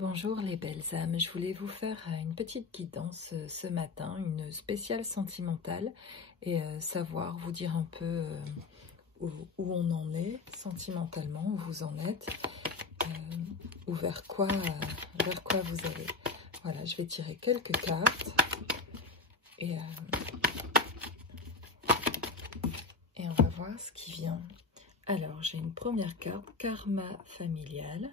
Bonjour les belles âmes, je voulais vous faire une petite guidance ce matin, une spéciale sentimentale et savoir, vous dire un peu où on en est sentimentalement, où vous en êtes, ou vers quoi vous allez. Voilà, je vais tirer quelques cartes et on va voir ce qui vient. Alors, j'ai une première carte, karma familial.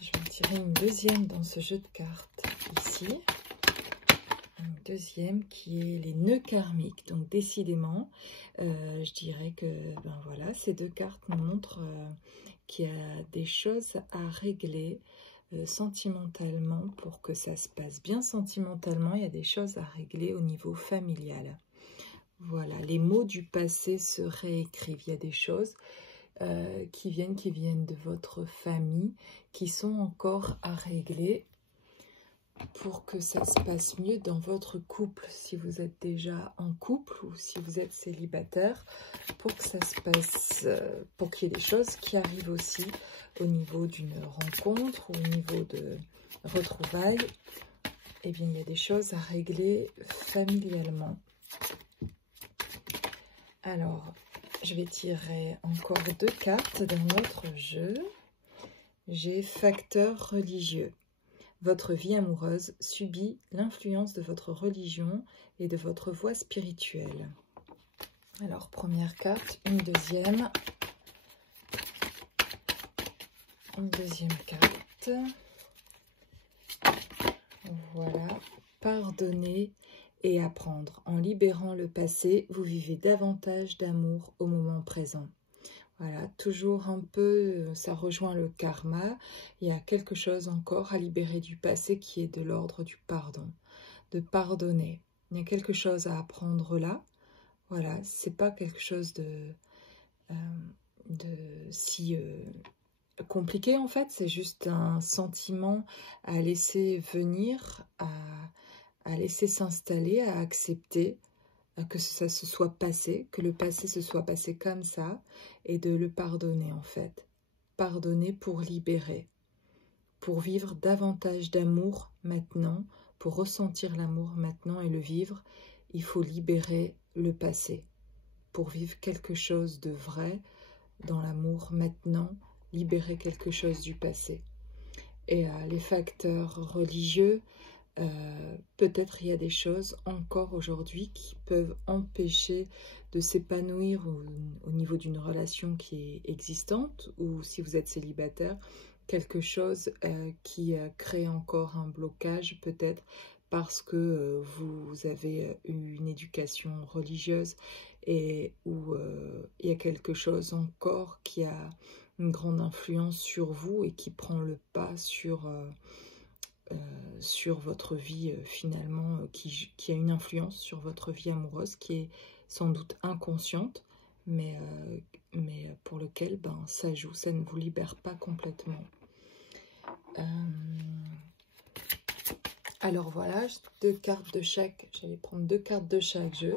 Je vais tirer une deuxième dans ce jeu de cartes ici. Une deuxième qui est les nœuds karmiques. Donc décidément, je dirais que voilà, ces deux cartes nous montrent qu'il y a des choses à régler sentimentalement pour que ça se passe bien sentimentalement. Il y a des choses à régler au niveau familial. Voilà, les mots du passé se réécrivent. Il y a des choses qui viennent de votre famille, qui sont encore à régler pour que ça se passe mieux dans votre couple, si vous êtes déjà en couple ou si vous êtes célibataire, pour que ça se passe, pour qu'il y ait des choses qui arrivent aussi au niveau d'une rencontre ou au niveau de retrouvailles. Eh bien, il y a des choses à régler familialement. Alors, je vais tirer encore deux cartes d'un autre jeu. J'ai facteur religieux. Votre vie amoureuse subit l'influence de votre religion et de votre voie spirituelle. Alors, première carte, une deuxième carte. Voilà, pardonner et apprendre. En libérant le passé, vous vivez davantage d'amour au moment présent. Voilà, toujours un peu, ça rejoint le karma. Il y a quelque chose encore à libérer du passé qui est de l'ordre du pardon, de pardonner. Il y a quelque chose à apprendre là. Voilà, c'est pas quelque chose de si compliqué en fait. C'est juste un sentiment à laisser venir, à laisser s'installer, à accepter. Que ça se soit passé, que le passé se soit passé comme ça, et de le pardonner en fait. Pardonner pour libérer, pour vivre davantage d'amour maintenant, pour ressentir l'amour maintenant et le vivre, il faut libérer le passé. Pour vivre quelque chose de vrai dans l'amour maintenant, libérer quelque chose du passé. Et les facteurs religieux, peut-être il y a des choses encore aujourd'hui qui peuvent empêcher de s'épanouir au niveau d'une relation qui est existante, ou si vous êtes célibataire, quelque chose qui crée encore un blocage, peut-être parce que vous avez eu une éducation religieuse et où il y a quelque chose encore qui a une grande influence sur vous et qui prend le pas sur votre vie finalement, qui a une influence sur votre vie amoureuse, qui est sans doute inconsciente, mais pour lequel ça joue, ça ne vous libère pas complètement. Alors voilà, deux cartes de chaque, j'allais prendre deux cartes de chaque jeu,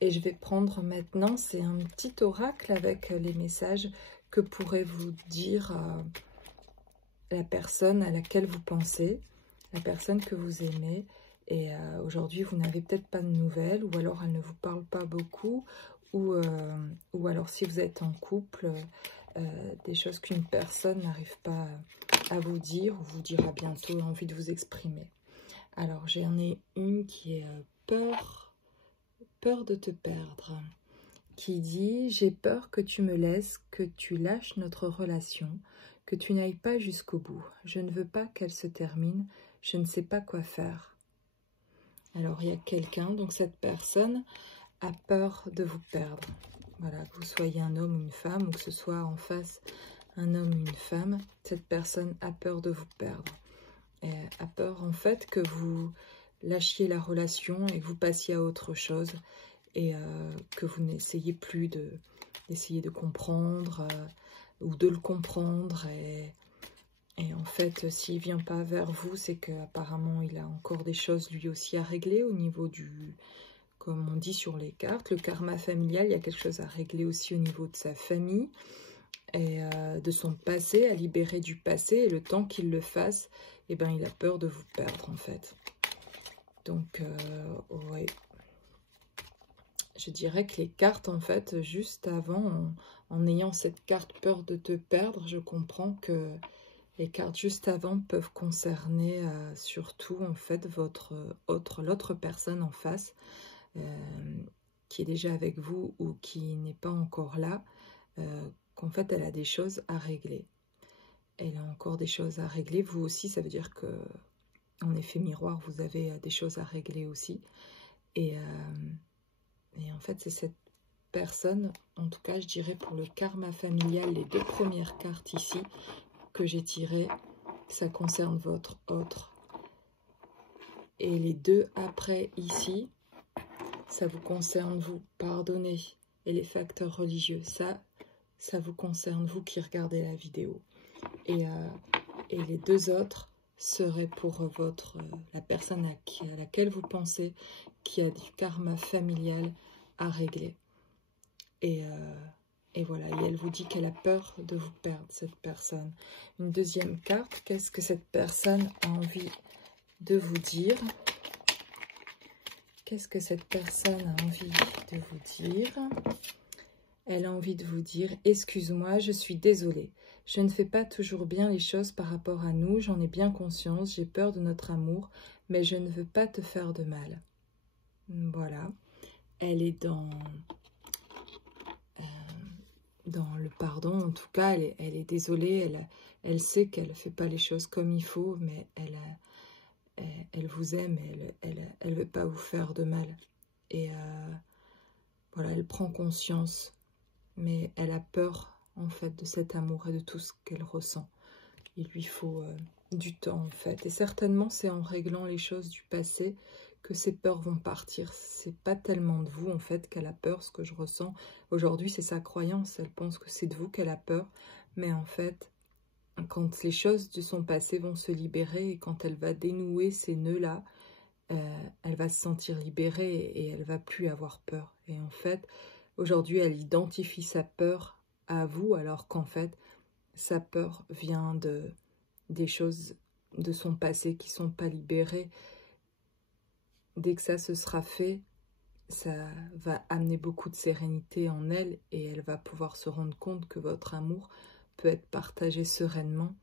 et je vais prendre maintenant, c'est un petit oracle avec les messages que pourrait vous dire la personne à laquelle vous pensez, la personne que vous aimez, et aujourd'hui vous n'avez peut-être pas de nouvelles, ou alors elle ne vous parle pas beaucoup, ou alors si vous êtes en couple, des choses qu'une personne n'arrive pas à vous dire, ou vous dira bientôt, a envie de vous exprimer. Alors j'en ai une qui est peur de te perdre, qui dit: j'ai peur que tu me laisses, que tu lâches notre relation, que tu n'ailles pas jusqu'au bout. Je ne veux pas qu'elle se termine. Je ne sais pas quoi faire. Alors, il y a quelqu'un, donc cette personne a peur de vous perdre. Voilà, que vous soyez un homme ou une femme, ou que ce soit en face un homme ou une femme, cette personne a peur de vous perdre. Elle a peur, en fait, que vous lâchiez la relation et que vous passiez à autre chose, et que vous n'essayiez plus d'essayer de comprendre ou de le comprendre. Et en fait, s'il ne vient pas vers vous, c'est qu'apparemment, il a encore des choses lui aussi à régler au niveau du, comme on dit sur les cartes, le karma familial. Il y a quelque chose à régler aussi au niveau de sa famille. Et de son passé, à libérer du passé, et le temps qu'il le fasse, eh ben, il a peur de vous perdre en fait. Donc, ouais. Je dirais que les cartes, en fait, juste avant, en ayant cette carte peur de te perdre, je comprends que les cartes juste avant peuvent concerner surtout, en fait, l'autre personne en face, qui est déjà avec vous ou qui n'est pas encore là, qu'en fait, elle a des choses à régler. Elle a encore des choses à régler. Vous aussi, ça veut dire que, en effet miroir, vous avez des choses à régler aussi. Et en fait, c'est cette personne, en tout cas, je dirais pour le karma familial, les 2 premières cartes ici que j'ai tirées, ça concerne votre autre. Et les 2 après ici, ça vous concerne vous, pardonnez. Et les facteurs religieux, ça vous concerne vous qui regardez la vidéo. Et les 2 autres seraient pour la personne à laquelle vous pensez qui a du karma familial à régler. Et voilà, et elle vous dit qu'elle a peur de vous perdre, cette personne. Une deuxième carte, qu'est-ce que cette personne a envie de vous dire? Qu'est-ce que cette personne a envie de vous dire? Elle a envie de vous dire, excuse-moi, je suis désolée. Je ne fais pas toujours bien les choses par rapport à nous, j'en ai bien conscience, j'ai peur de notre amour, mais je ne veux pas te faire de mal. Voilà. Elle est dans le pardon, en tout cas, elle est désolée, elle sait qu'elle ne fait pas les choses comme il faut, mais elle vous aime, elle ne veut pas vous faire de mal. Et voilà, elle prend conscience, mais elle a peur, en fait, de cet amour et de tout ce qu'elle ressent. Il lui faut du temps, en fait. Et certainement, c'est en réglant les choses du passé que ces peurs vont partir. C'est pas tellement de vous, en fait, qu'elle a peur, ce que je ressens. Aujourd'hui, c'est sa croyance. Elle pense que c'est de vous qu'elle a peur. Mais en fait, quand les choses de son passé vont se libérer et quand elle va dénouer ces nœuds-là, elle va se sentir libérée et elle va plus avoir peur. Et en fait, aujourd'hui, elle identifie sa peur à vous, alors qu'en fait, sa peur vient des choses de son passé qui ne sont pas libérées. Dès que ça se sera fait, ça va amener beaucoup de sérénité en elle et elle va pouvoir se rendre compte que votre amour peut être partagé sereinement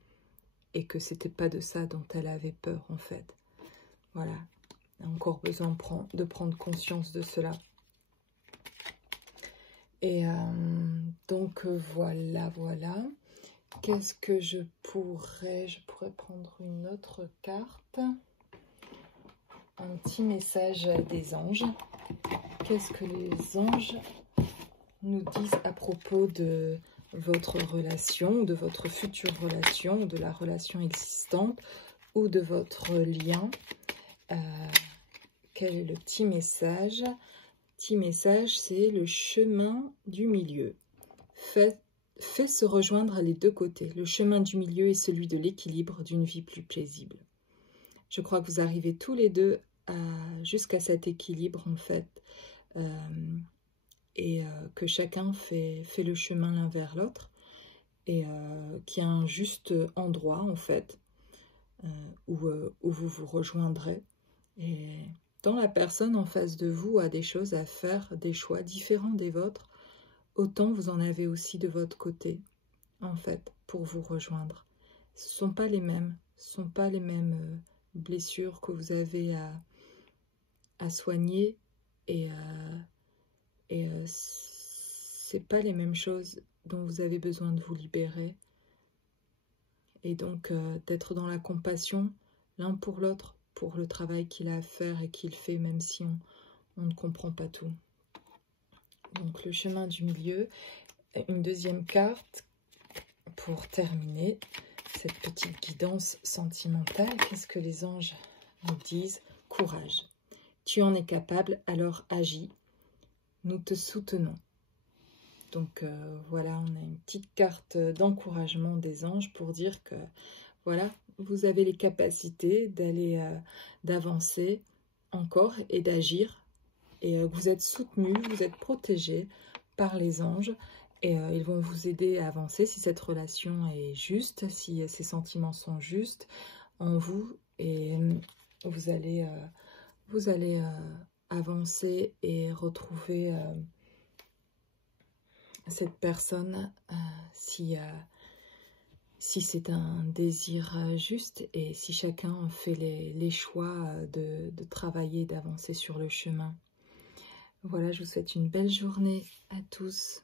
et que c'était pas de ça dont elle avait peur en fait. Voilà, elle a encore besoin de prendre conscience de cela. Et donc voilà. Qu'est-ce que je pourrais prendre une autre carte. Un petit message des anges. Qu'est-ce que les anges nous disent à propos de votre relation, de votre future relation, de la relation existante ou de votre lien? Quel est le petit message? Petit message, c'est le chemin du milieu. Fait se rejoindre les 2 côtés. Le chemin du milieu est celui de l'équilibre d'une vie plus paisible. Je crois que vous arrivez tous les 2 jusqu'à cet équilibre en fait, et que chacun fait le chemin l'un vers l'autre, et qu'il y a un juste endroit en fait où vous vous rejoindrez. Et quand la personne en face de vous a des choses à faire, des choix différents des vôtres, autant vous en avez aussi de votre côté en fait pour vous rejoindre. Ce ne sont pas les mêmes, blessures que vous avez à soigner et c'est pas les mêmes choses dont vous avez besoin de vous libérer. Et donc d'être dans la compassion l'un pour l'autre, pour le travail qu'il a à faire et qu'il fait, même si on ne comprend pas tout. Donc le chemin du milieu. Une deuxième carte pour terminer cette petite guidance sentimentale. Qu'est-ce que les anges nous disent? Courage. Tu en es capable, alors agis. Nous te soutenons. Donc voilà, on a une petite carte d'encouragement des anges pour dire que voilà, vous avez les capacités d'aller, d'avancer encore et d'agir. Et vous êtes soutenu, vous êtes protégé par les anges. Et ils vont vous aider à avancer si cette relation est juste, si ces sentiments sont justes en vous. Et vous allez avancer et retrouver cette personne si c'est un désir juste et si chacun fait les choix de travailler, d'avancer sur le chemin. Voilà, je vous souhaite une belle journée à tous.